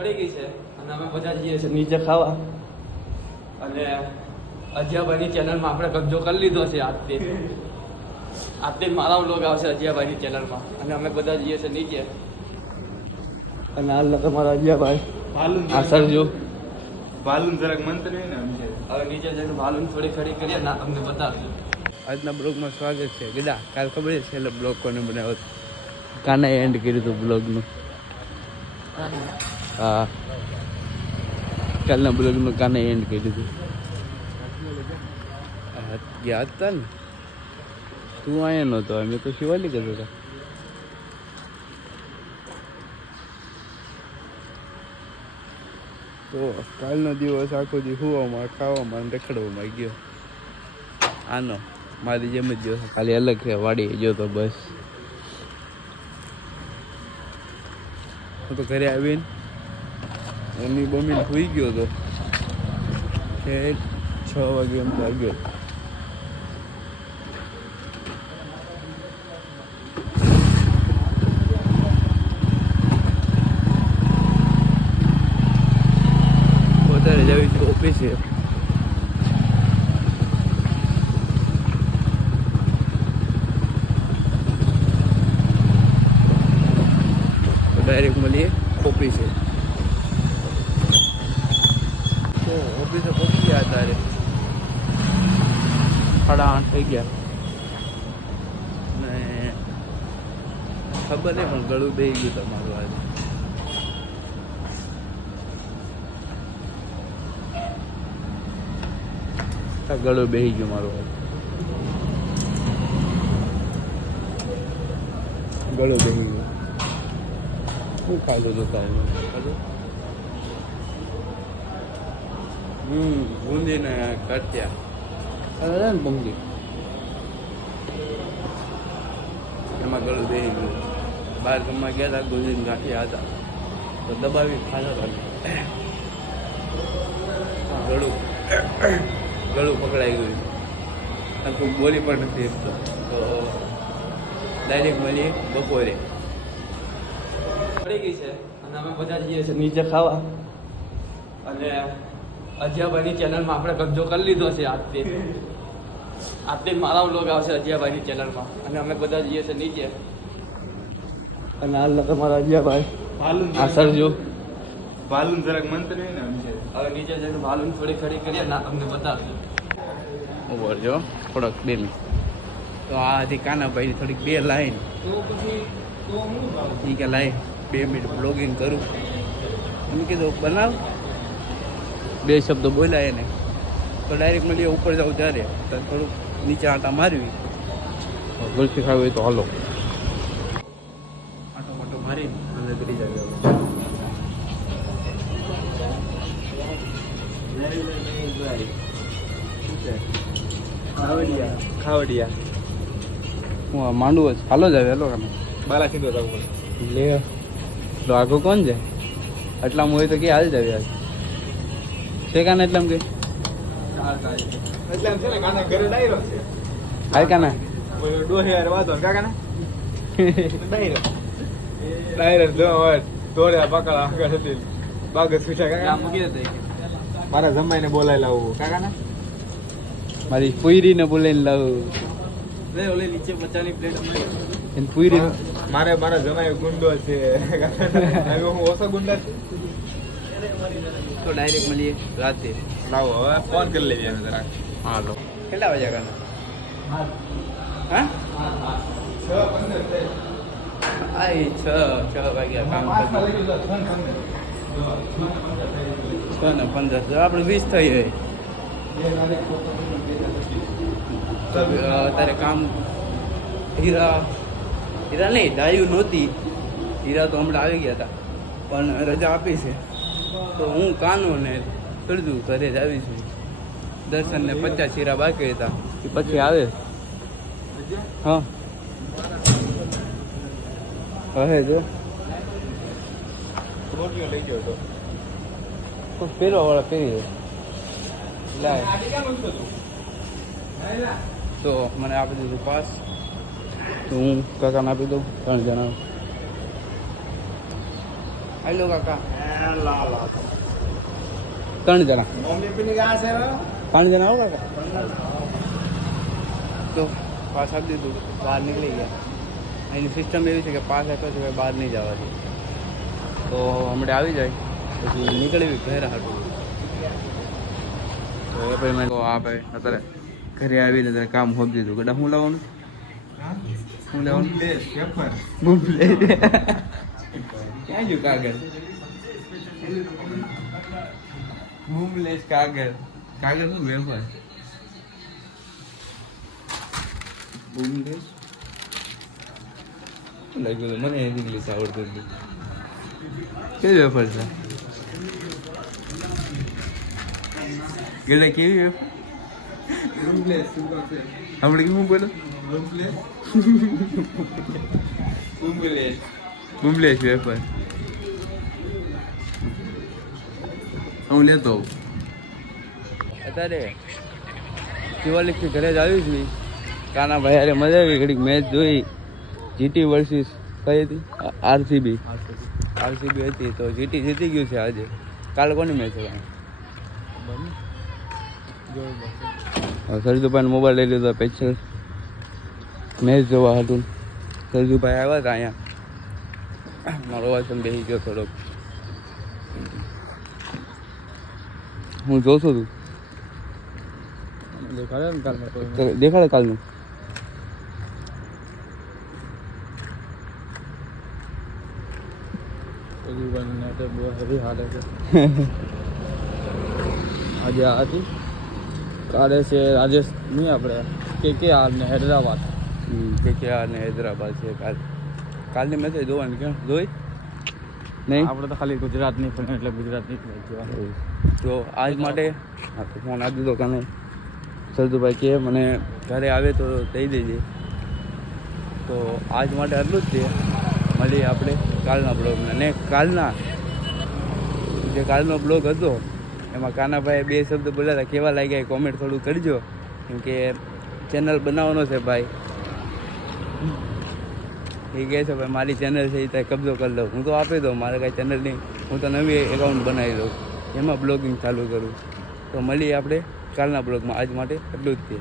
પડી ગઈ છે અને અમે બધા જઈએ છીએ નીચે ખાવા. અને અજિયાભાઈની ચેનલમાં આપણે કબજો કરી લીધો છે આજથી મારા વ્લોગ આવશે અજિયાભાઈની ચેનલમાં. અને અમે બધા જઈએ છીએ નીચે. અને હાલ તમારા અજિયાભાઈ આસર જો ભાલુન જરાક મંત્ર ને હવે નીચે જઈને ભાલુન થોડી ખડી કરીએ ના તમને બતાવીએ. આજના બ્લોગમાં સ્વાગત છે. ગીદા કાલ ખબર છે છેલ્લે બ્લોગ કોને બનાવ્યો હતો? કાનાએ એન્ડ કર્યું હતું બ્લોગનું. હા, કાલના બ્લોગનું કાનાએ એન્ડ કર્યું હતું. ગયા હતા ને તું અહીંયા નહોતો, અમે તો શિવાલી કરતો હતા. તો કાલનો દિવસ આખો દી હુવામાં ખાવામાં અને રખડવામાં ગયો. આનો મારી જેમ જ ગયો. ખાલી અલગ છે, વાડી ગયો તો બસ. હું તો ઘરે આવીને મમ્મી બમ્મીને સુઈ ગયો હતો. 6 વાગે એમ લાગ્યો. વધારે જવી છે ઓફિસે. ડાયરેક્ટ મળીએ ઓફિસે. તો ઓફિસે પહોંચી ગયા અત્યારે 8:30 થઈ ગયા. ને ખબર નહીં પણ ગળું બેસી ગયું તમારું આજે. ગળું બેસી ગયું મારું આજે. ગળું બેસી ગયું. શું ખાધું હતું તારે? બુંદી ને કાઠિયા ને બુંદી, એમાં ગળું બેસી ગયું. બહાર ગામમાં ગયા હતા, ગુંદી ને ગાંઠિયા હતા તો દબાવી ખાધા હતા. ગળું પકડાઈ ગયું. આખું બોલી પણ નથી શકતો. તો ડાયરેક્ટ મળીએ બપોરે. પડી ગઈ છે અને અમે બધા જઈએ છીએ નીચે ખાવા. અને અજિયાભાઈની ચેનલમાં આપણે કબજો કરી લીધો છે આજથી મારા વ્લોગ આવશે અજિયાભાઈની ચેનલમાં. અને અમે બધા જઈએ છીએ નીચે. અને હાલ તમારા અજિયાભાઈ આસર જો ભાલુન જરાક મંત્ર ને હવે નીચે જઈને ભાલુન થોડી ખડી કરીએ ના તમને બતાવીએ. ઉપર જો થોડોક 2 મિનિટ. તો આથી કાનાભાઈ થોડીક 2 લાઈન એ કે લાઈન 2 મિનિટ બ્લોગિંગ કરું. એમ કીધું બનાવ. 2 શબ્દો બોલાય એને તો ડાયરેક્ટ મળીએ ઉપર જાઉં ત્યારે તો થોડુંક નીચે આંટા મારવી. ગુલ્ફી ખાવી હોય તો હાલો. આંટો માટો મારી અને કરી જાય. ખાવડિયા હું આ માંડવું જ હાલો જ આવે. હેલો કાને બાલા સીધો જવું લે તો આગળ કોણ છે? એટલામાં હોય તો કે હાલ જાવે આજ તે કાને એટલામાં કે એટલે એમ છે ને કાના ઘરે ડાયરો છે. હાલ કાના ડોહી યાર વાતો કાકા ને ડાયરો જો હોય દોડ્યા પકડા આગળ હતી બાગ સુઠા કાકા મૂકી દે મારા જમાઈને બોલાય લાવું કાકા ને મારી પુઈરીને બોલાવીને લાવું. ઓલે નીચે બચ્ચાની પ્લેટ એને પુઈરી મારા જમાઈ ગુંડો છે. હવે હું ઓછો ગુંડા છું. તો ડાયરેક્ટ મળીએ રાતે. લાવો હવે ફોન કરી લેવી જરા. હાલો કેટલા વાગ્યા કાના? હા 6 વાગ્યા કામ કરી. 6 ને 15 આપણે 20 થઈ જાય. અત્યારે કામ હીરા નહીં ડાયું નહોતી. હીરા તો હમણાં આવી ગયા હતા પણ રજા આપી છે. તો હું કાનો ને કરજું ઘરે જ આવીશું. દર્શન ને 50 હીરા બાકી હતા એ પછી આવે. હા કહે જો રોટીઓ લઈ ગયો તો પહેરવા વાળા પહેરી લાય. તો મને આપી દીધું પાસ. તો હું કાકાને આપી દઉં 3 જણા. હેલો કાકા. ત્રણ જણા મમ્મી પીની ગા છે 5 જણા આવો કાકા તો પાસ આપી દીધું બહાર નીકળી ગયા એની સિસ્ટમ એવી છે કે પાસ આપ્યો છે બહાર નહીં જવા દે તો હમણાં આવી જાય પછી નીકળી ઘરે હાટું તો એ પછી મેં આ ભાઈ અત્યારે ઘરે આવીને અત્યારે કામ હોપ દીધું કદાચ શું લાવવાનું શું લેવાનું પેપર બુમલે ક્યાં ગયું કાગળ બુમલેસ કાગળ કાગળ શું વેફર બુમલેસ લાગ્યું મને ઇંગ્લિશ આવડતું હતું કેવી વેફર છે ગેલા કેવી વેફર રૂમલેસ સુપર છે આપણે કેવું બોલો રૂમલેસ બુમલેસ બુમલેસ વેફર હું લેતો અત્યારે શિવાલિકથી ઘરે જ આવ્યું છું કાના ભાઈ અરે મજા આવી ઘડીક મેચ જોઈ જીટી વર્સિસ કઈ હતી આરસીબી હતી તો જીટી જીતી ગયું છે આજે કાલે કોની મેચ હતી સરજુભાઈ મોબાઈલ લઈ લીધો સ્પેશિયલ મેચ જોવા હતું સરજુભાઈ આવ્યા હતા અહીંયા મારો અવાજ પણ બેસી ગયો થોડોક હું જોશું તું દેખાડે કાલનું આજે આ હતી કાલે છે રાજેશ નહીં આપણે KKR ને હૈદરાબાદ KKR ને હૈદરાબાદ છે કાલની મેચ જોવાની કેમ જોઈ નહીં આપણે તો ખાલી ગુજરાતની પણ એટલે ગુજરાતની જ મેચ જોવાની તો આજ માટે ફોન આપી દીધો કાને સરજુભાઈ કે મને ઘરે આવે તો દઈ દેજે તો આજ માટે આટલું જ છે મળીએ આપણે કાલના બ્લોગમાં ને કાલનો બ્લોગ હતો એમાં કાનાભાઈ 2 શબ્દ બોલ્યા હતા કેવા લાગ્યા કોમેન્ટ થોડું કરજો કેમ કે ચેનલ બનાવવાનો છે ભાઈ એ કહે છે ભાઈ મારી ચેનલ છે એ ત્યાં કબજો કરી લઉં હું તો આપી દઉં મારે કાંઈ ચેનલ નહીં હું તો નવી એકાઉન્ટ બનાવી દઉં એમાં બ્લોગિંગ ચાલુ કરું તો મળીએ આપણે કાલના બ્લોગમાં આજ માટે એટલું જ છે